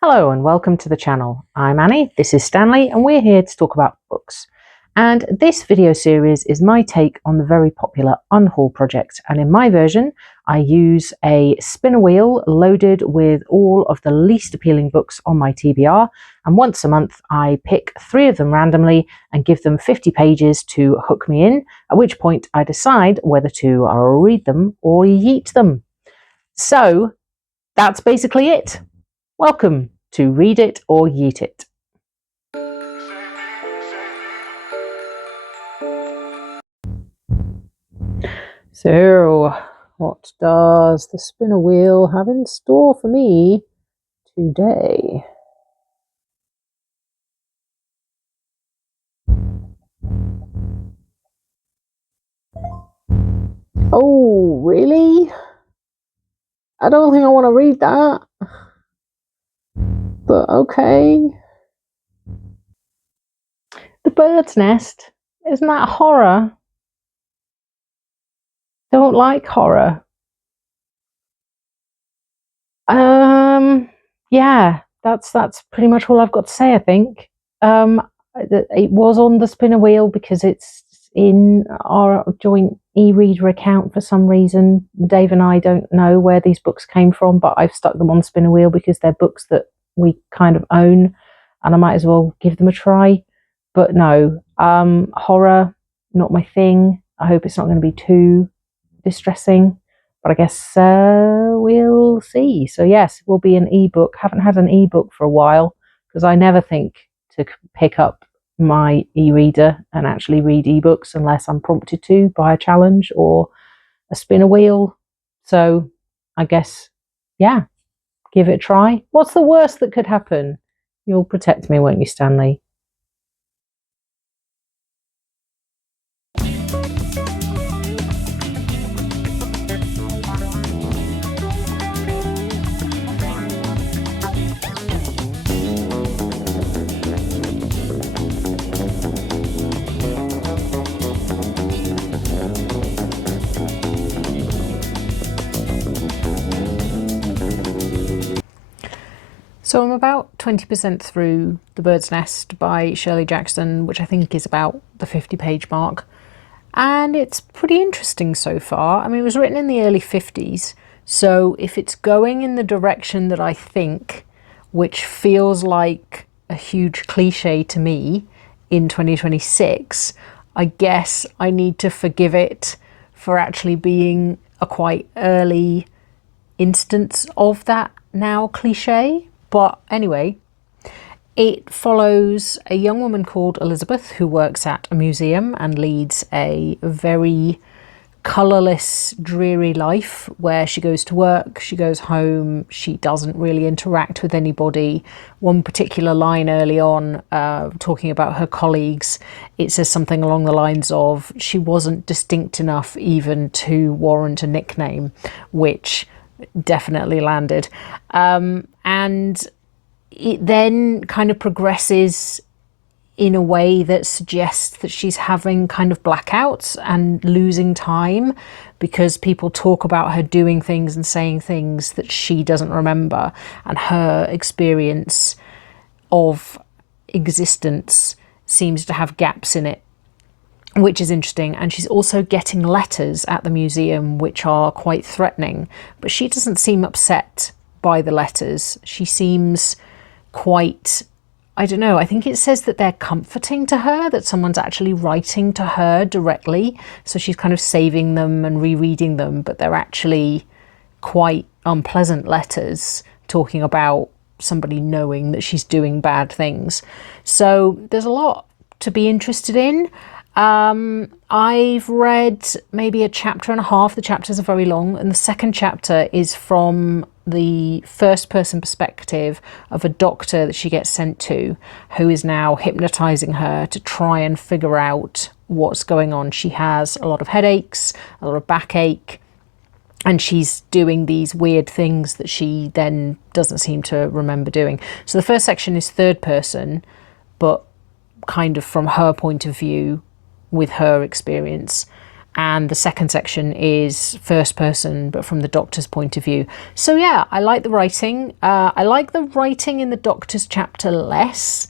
Hello and welcome to the channel. I'm Annie, this is Stanley, and we're here to talk about books. And this video series is my take on the very popular Unhaul project. And in my version, I use a spinner wheel loaded with all of the least appealing books on my TBR. And once a month, I pick 3 of them randomly and give them 50 pages to hook me in, at which point I decide whether to read them or yeet them. So that's basically it. Welcome to Read It or Yeet It. So, what does the spinner wheel have in store for me today? Oh, really? I don't think I want to read that. But okay. The Bird's Nest? Isn't that horror? Don't like horror. Yeah, that's pretty much all I've got to say, I think. It was on the spinner wheel because it's in our joint e-reader account for some reason. Dave and I don't know where these books came from, but I've stuck them on the spinner wheel because they're books that we kind of own and I might as well give them a try. But no, horror, not my thing. I hope it's not going to be too distressing, but I guess we'll see. So yes, it will be an ebook. Haven't had an ebook for a while because I never think to pick up my e-reader and actually read ebooks unless I'm prompted to by a challenge or a spinner wheel. So I guess, yeah, give it a try. What's the worst that could happen? You'll protect me, won't you, Stanley? So I'm about 20% through The Bird's Nest by Shirley Jackson, which I think is about the 50-page mark. And it's pretty interesting so far. I mean, it was written in the early 50s, so if it's going in the direction that I think, which feels like a huge cliche to me in 2026, I guess I need to forgive it for actually being a quite early instance of that now cliche. But anyway, it follows a young woman called Elizabeth who works at a museum and leads a very colourless, dreary life where she goes to work, she goes home, she doesn't really interact with anybody. One particular line early on, talking about her colleagues, it says something along the lines of, she wasn't distinct enough even to warrant a nickname, which definitely landed. And it then kind of progresses in a way that suggests that she's having kind of blackouts and losing time because people talk about her doing things and saying things that she doesn't remember, and her experience of existence seems to have gaps in it, which is interesting. And she's also getting letters at the museum which are quite threatening, but she doesn't seem upset by the letters. She seems quite, I don't know, I think it says that they're comforting to her, that someone's actually writing to her directly, so she's kind of saving them and rereading them, but they're actually quite unpleasant letters talking about somebody knowing that she's doing bad things. So there's a lot to be interested in. I've read maybe a chapter and a half. The chapters are very long, and the second chapter is from the first person perspective of a doctor that she gets sent to, who is now hypnotizing her to try and figure out what's going on. She has a lot of headaches, a lot of backache, and she's doing these weird things that she then doesn't seem to remember doing. So the first section is third person, but kind of from her point of view with her experience. and the second section is first person, but from the Doctor's point of view. So yeah, I like the writing. I like the writing in the Doctor's chapter less,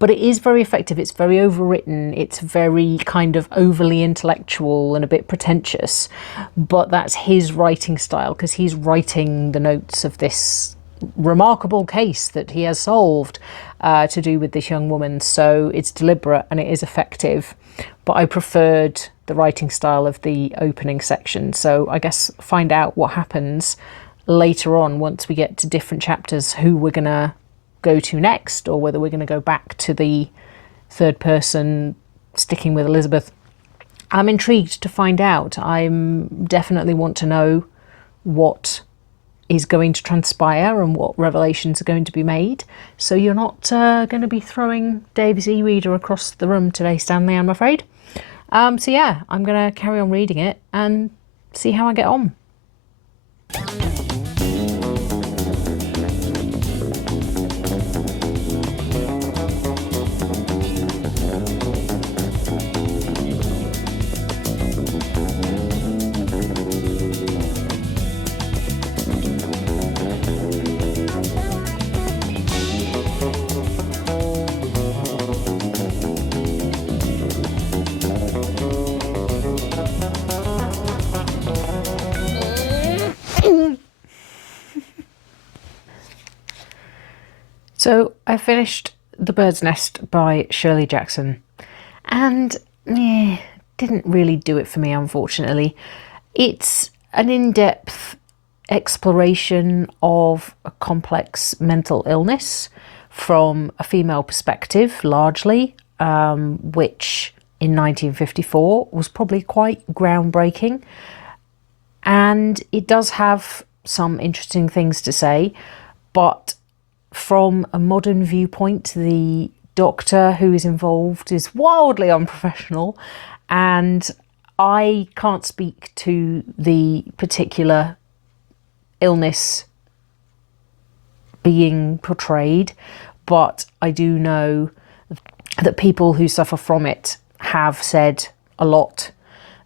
but it is very effective. It's very overwritten. It's very kind of overly intellectual and a bit pretentious, but that's his writing style because he's writing the notes of this remarkable case that he has solved to do with this young woman. So it's deliberate and it is effective, but I preferred the writing style of the opening section. So I guess find out what happens later on once we get to different chapters, who we're gonna go to next, or whether we're going to go back to the third person sticking with Elizabeth. I'm intrigued to find out. I definitely want to know what is going to transpire and what revelations are going to be made. So you're not going to be throwing Dave's e-reader across the room today, Stanley, I'm afraid. So yeah, I'm going to carry on reading it and see how I get on. So I finished The Bird's Nest by Shirley Jackson, and didn't really do it for me, unfortunately. It's an in-depth exploration of a complex mental illness from a female perspective, largely, which in 1954 was probably quite groundbreaking. And it does have some interesting things to say, but from a modern viewpoint, the doctor who is involved is wildly unprofessional, and I can't speak to the particular illness being portrayed, but I do know that people who suffer from it have said a lot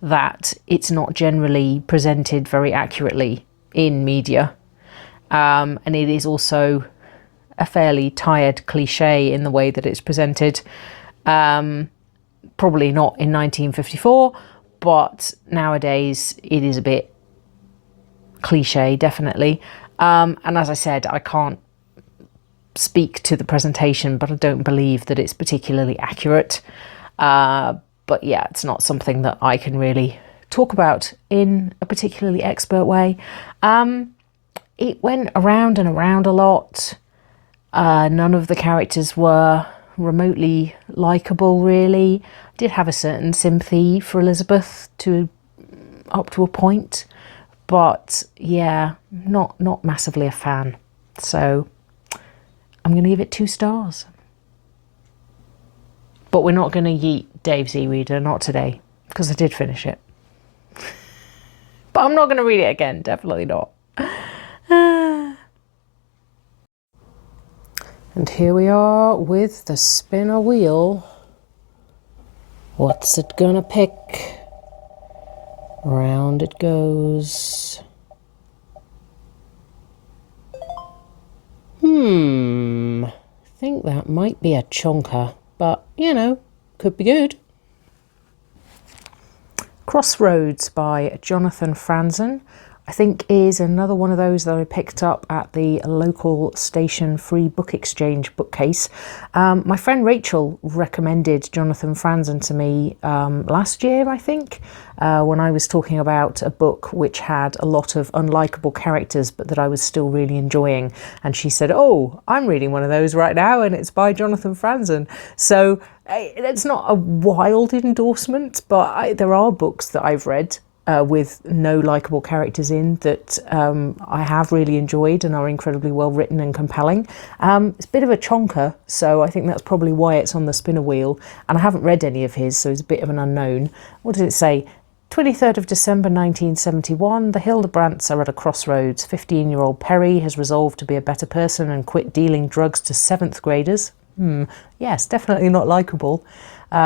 that it's not generally presented very accurately in media, and it is also a fairly tired cliche in the way that it's presented. Probably not in 1954, but nowadays it is a bit cliche, definitely. And as I said, I can't speak to the presentation, but I don't believe that it's particularly accurate. But yeah, it's not something that I can really talk about in a particularly expert way. It went around and around a lot. None of the characters were remotely likeable, really. I did have a certain sympathy for Elizabeth up to a point, but yeah, not massively a fan. So I'm going to give it 2 stars. But we're not going to yeet Dave's e-reader, not today, because I did finish it. But I'm not going to read it again, definitely not. And here we are with the spinner wheel. What's it gonna pick? Round it goes. I think that might be a chonker, but you know, could be good. Crossroads by Jonathan Franzen, I think is another one of those that I picked up at the local station free book exchange bookcase. My friend Rachel recommended Jonathan Franzen to me last year, I think, when I was talking about a book which had a lot of unlikable characters but that I was still really enjoying. And she said, oh, I'm reading one of those right now and it's by Jonathan Franzen. So it's not a wild endorsement, but there are books that I've read with no likeable characters in that I have really enjoyed and are incredibly well written and compelling. It's a bit of a chonker, so I think that's probably why it's on the spinner wheel. And I haven't read any of his, so it's a bit of an unknown. What did it say? 23rd of December 1971, the Hildebrandts are at a crossroads. 15-year-old Perry has resolved to be a better person and quit dealing drugs to 7th graders. Yes, definitely not likeable.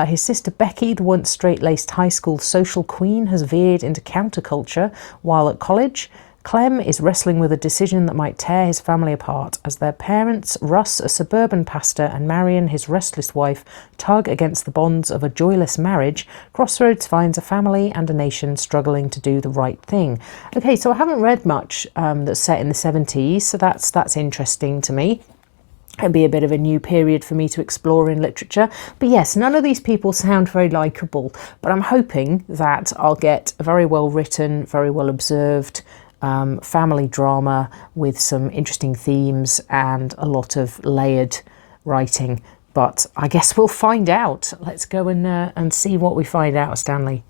His sister Becky, the once straight-laced high school social queen, has veered into counterculture while at college. Clem is wrestling with a decision that might tear his family apart as their parents, Russ, a suburban pastor, and Marion, his restless wife, tug against the bonds of a joyless marriage. Crossroads finds a family and a nation struggling to do the right thing. Okay, so I haven't read much that's set in the 70s, so that's interesting to me. It'd be a bit of a new period for me to explore in literature. But yes, none of these people sound very likeable, but I'm hoping that I'll get a very well written, very well observed family drama with some interesting themes and a lot of layered writing. But I guess we'll find out. Let's go and see what we find out, Stanley.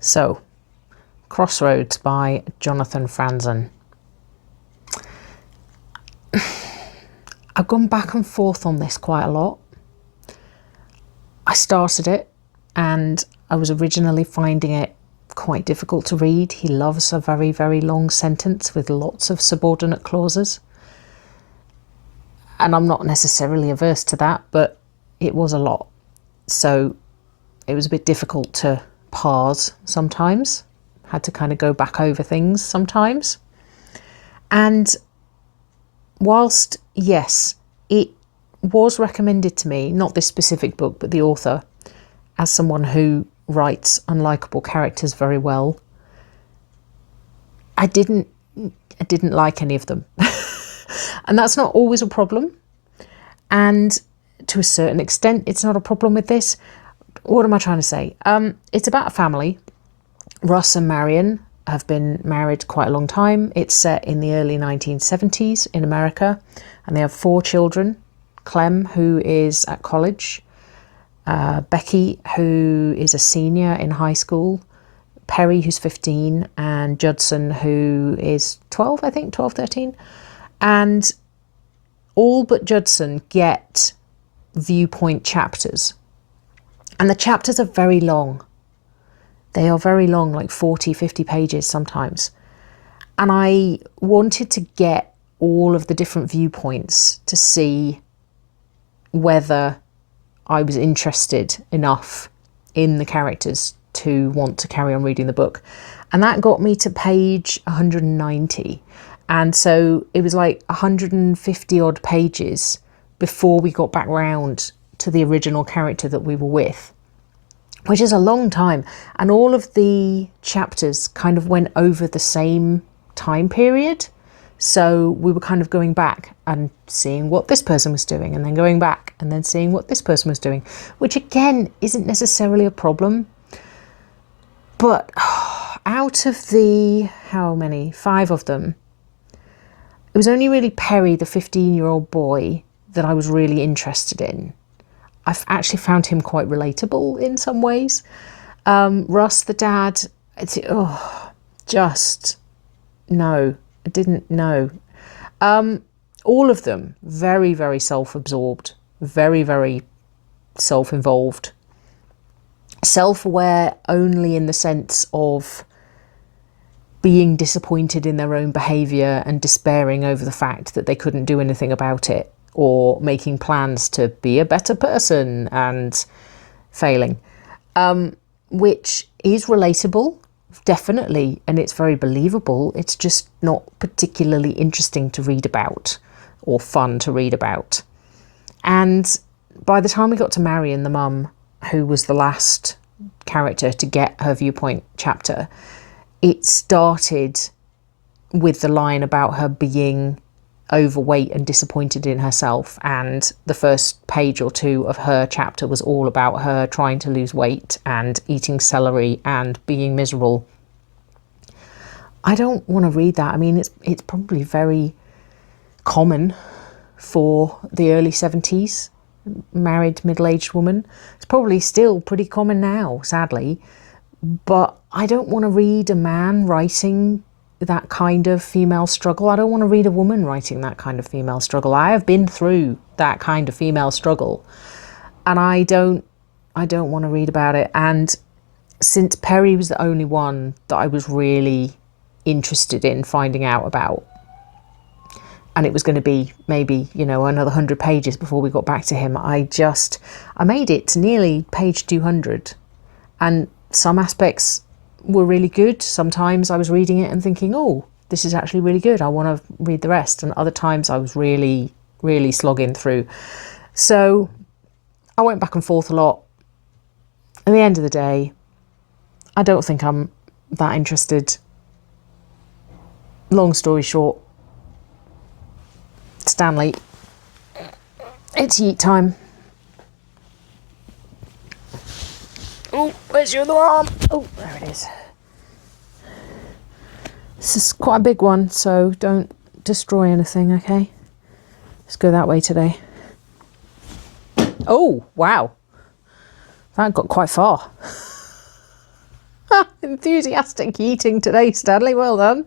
So, Crossroads by Jonathan Franzen. I've gone back and forth on this quite a lot. I started it and I was originally finding it quite difficult to read. He loves a very, very long sentence with lots of subordinate clauses. And I'm not necessarily averse to that, but it was a lot. So it was a bit difficult to pause sometimes. Had to kind of go back over things sometimes. And whilst, yes, it was recommended to me, not this specific book, but the author, as someone who writes unlikable characters very well, I didn't like any of them. And that's not always a problem. And to a certain extent, it's not a problem with this. What am I trying to say? It's about a family. Russ and Marion have been married quite a long time. It's set in the early 1970s in America, and they have 4 children. Clem, who is at college, Becky, who is a senior in high school, Perry, who's 15, and Judson, who is 12, I think, 12, 13. And all but Judson get viewpoint chapters. And the chapters are very long. They are very long, like 40, 50 pages sometimes. And I wanted to get all of the different viewpoints to see whether I was interested enough in the characters to want to carry on reading the book. And that got me to page 190. And so it was like 150 odd pages before we got back round to the original character that we were with, which is a long time. And all of the chapters kind of went over the same time period. So we were kind of going back and seeing what this person was doing, and then going back and then seeing what this person was doing, which again isn't necessarily a problem. But out of the, how many? 5 of them, it was only really Perry, the 15-year-old boy, that I was really interested in. I've actually found him quite relatable in some ways. Russ, the dad, just no, I didn't know. All of them very, very self-absorbed, very, very self-involved, self-aware only in the sense of being disappointed in their own behaviour and despairing over the fact that they couldn't do anything about it, or making plans to be a better person and failing, which is relatable, definitely, and it's very believable. It's just not particularly interesting to read about or fun to read about. And by the time we got to Marion, the mum, who was the last character to get her viewpoint chapter, it started with the line about her being overweight and disappointed in herself, and the first page or 2 of her chapter was all about her trying to lose weight and eating celery and being miserable. I don't want to read that. I mean, it's probably very common for the early 70s, married middle-aged woman. It's probably still pretty common now, sadly, but I don't want to read a man writing that kind of female struggle. I don't want to read a woman writing that kind of female struggle. I have been through that kind of female struggle, and I don't want to read about it. And since Perry was the only one that I was really interested in finding out about, and it was going to be maybe, you know, another 100 pages before we got back to him, I made it to nearly page 200, and some aspects were really good. Sometimes I was reading it and thinking, oh, this is actually really good, I want to read the rest. And other times I was really slogging through. So I went back and forth a lot. At the end of the day, I don't think I'm that interested. Long story short, Stanley, it's yeet time. Oh, where's your other arm? Oh, there it is. This is quite a big one, so don't destroy anything, okay? Let's go that way today. Oh, wow. That got quite far. Enthusiastic eating today, Stanley. Well done.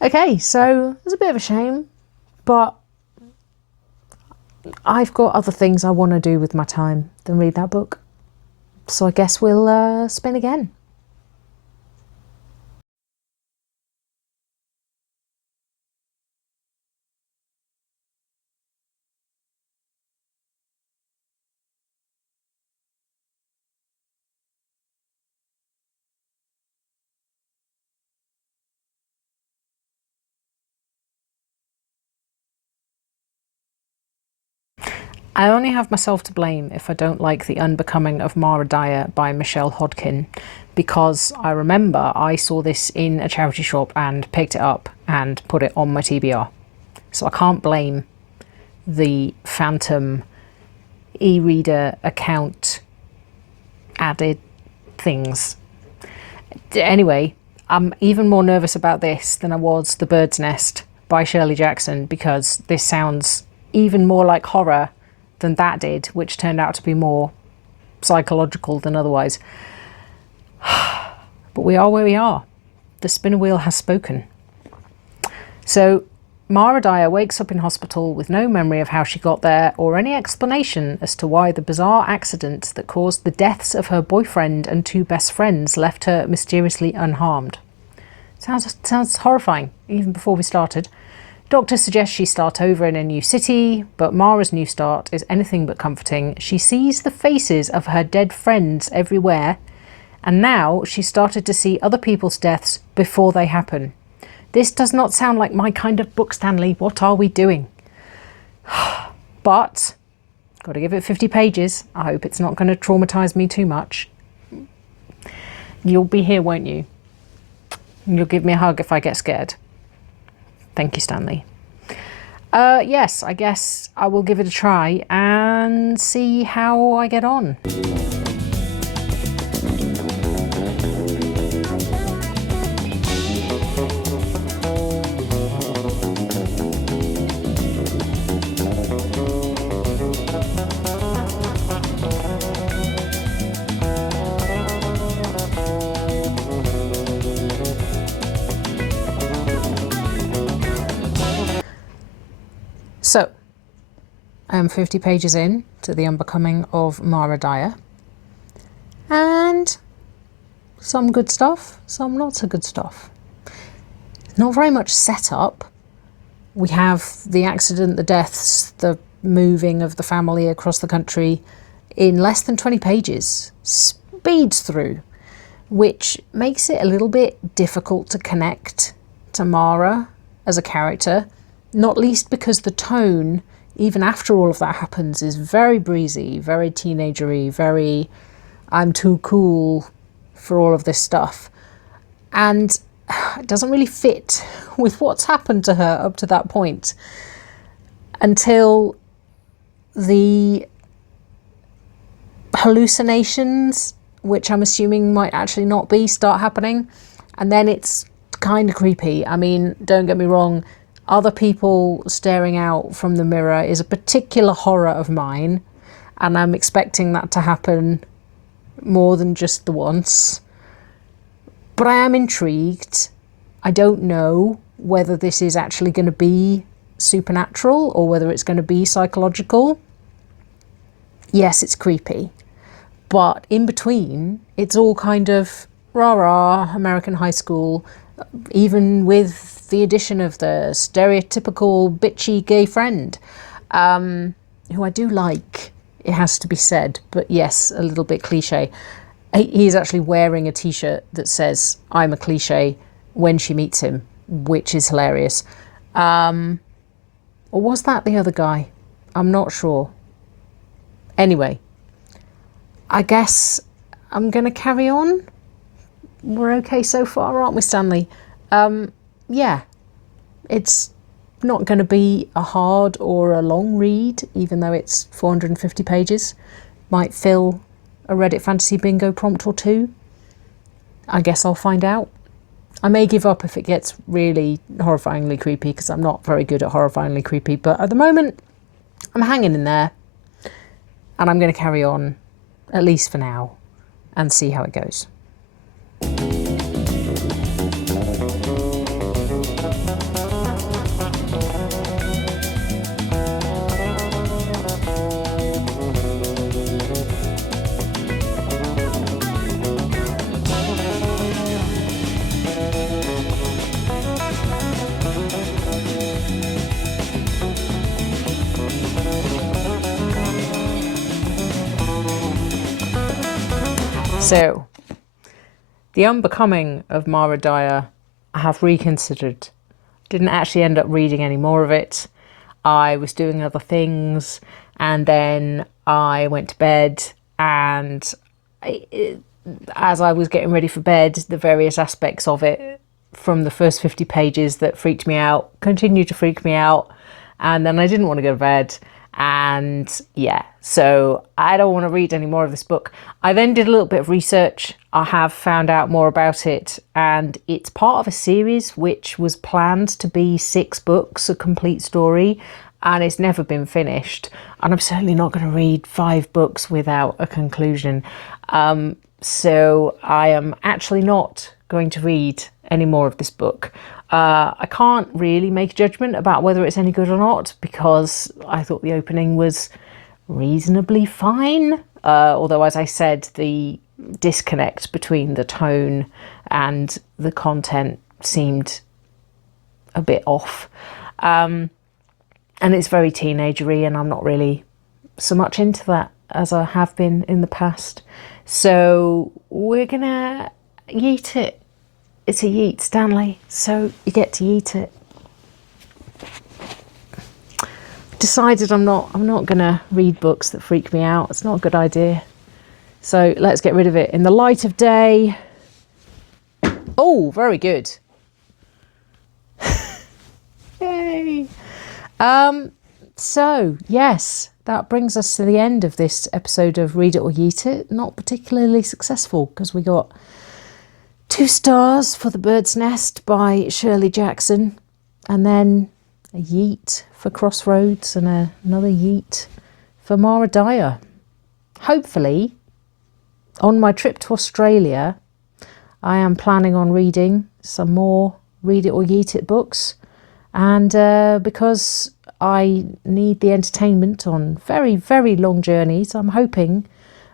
Okay, so it's a bit of a shame, but I've got other things I want to do with my time than read that book. So I guess we'll spin again. I only have myself to blame if I don't like The Unbecoming of Mara Dyer by Michelle Hodkin, because I remember I saw this in a charity shop and picked it up and put it on my TBR. So I can't blame the phantom e-reader account added things. Anyway, I'm even more nervous about this than I was The Bird's Nest by Shirley Jackson, because this sounds even more like horror than that did, which turned out to be more psychological than otherwise. But we are where we are. The spinner wheel has spoken. So Mara Dyer wakes up in hospital with no memory of how she got there or any explanation as to why the bizarre accident that caused the deaths of her boyfriend and two best friends left her mysteriously unharmed. Sounds horrifying, even before we started. Doctors suggest she start over in a new city, but Mara's new start is anything but comforting. She sees the faces of her dead friends everywhere, and now she's started to see other people's deaths before they happen. This does not sound like my kind of book, Stanley. What are we doing? But, got to give it 50 pages. I hope it's not going to traumatise me too much. You'll be here, won't you? You'll give me a hug if I get scared. Thank you, Stanley. Yes, I guess I will give it a try and see how I get on. So, I'm 50 pages in to The Unbecoming of Mara Dyer, and some good stuff, some not so good stuff. Not very much setup. We have the accident, the deaths, the moving of the family across the country in less than 20 pages, speeds through, which makes it a little bit difficult to connect to Mara as a character. Not least because the tone, even after all of that happens, is very breezy, very teenagery, very I'm too cool for all of this stuff. And it doesn't really fit with what's happened to her up to that point until the hallucinations, which I'm assuming might actually not be, start happening. And then it's kind of creepy. I mean, don't get me wrong, other people staring out from the mirror is a particular horror of mine, and I'm expecting that to happen more than just the once. But I am intrigued. I don't know whether this is actually going to be supernatural or whether it's going to be psychological. Yes, it's creepy. But in between, it's all kind of rah-rah, American high school, even with the addition of the stereotypical bitchy gay friend, who I do like, it has to be said, but yes, a little bit cliche. He's actually wearing a t-shirt that says, "I'm a cliche," when she meets him, which is hilarious. Or was that the other guy? I'm not sure. Anyway, I guess I'm going to carry on. We're okay so far, aren't we, Stanley? Yeah, it's not going to be a hard or a long read, even though it's 450 pages. Might fill a Reddit fantasy bingo prompt or two. I guess I'll find out. I may give up if it gets really horrifyingly creepy, because I'm not very good at horrifyingly creepy, but at the moment I'm hanging in there, and I'm going to carry on, at least for now, and see how it goes. So, The Unbecoming of Mara Dyer, I have reconsidered. Didn't actually end up reading any more of it. I was doing other things, and then I went to bed, and as I was getting ready for bed, the various aspects of it from the first 50 pages that freaked me out continued to freak me out, and then I didn't want to go to bed. And yeah, so I don't want to read any more of this book. I then did a little bit of research. I have found out more about it, and it's part of a series which was planned to be 6 books, a complete story, and it's never been finished. And I'm certainly not going to read 5 books without a conclusion. So I am actually not going to read any more of this book. I can't really make a judgment about whether it's any good or not, because I thought the opening was reasonably fine. Although, as I said, the disconnect between the tone and the content seemed a bit off. And it's very teenagery, and I'm not really so much into that as I have been in the past. So we're gonna yeet it. It's a yeet, Stanley, so you get to eat it. Decided I'm not gonna read books that freak me out. It's not a good idea. So let's get rid of it in the light of day. Oh, very good. Yay. So yes, that brings us to the end of this episode of Read It or Yeet It. Not particularly successful, because we got 2 stars for The Bird's Nest by Shirley Jackson, and then a yeet for Crossroads and another yeet for Mara Dyer. Hopefully, on my trip to Australia, I am planning on reading some more Read It or Yeet It books, and because I need the entertainment on very, very long journeys, I'm hoping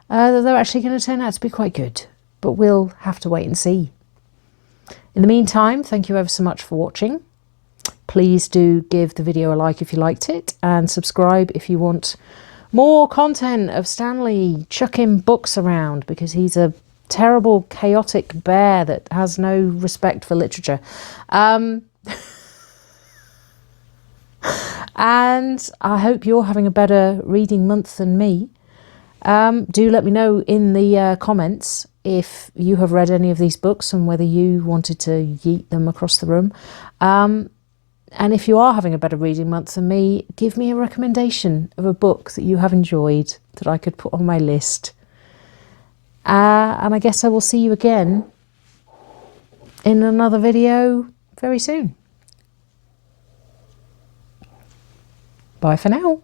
that they're actually going to turn out to be quite good. But we'll have to wait and see. In the meantime, thank you ever so much for watching. Please do give the video a like if you liked it, and subscribe if you want more content of Stanley chucking books around, because he's a terrible, chaotic bear that has no respect for literature. And I hope you're having a better reading month than me. Do let me know in the comments if you have read any of these books and whether you wanted to yeet them across the room. And if you are having a better reading month than me, give me a recommendation of a book that you have enjoyed that I could put on my list. And I guess I will see you again in another video very soon. Bye for now.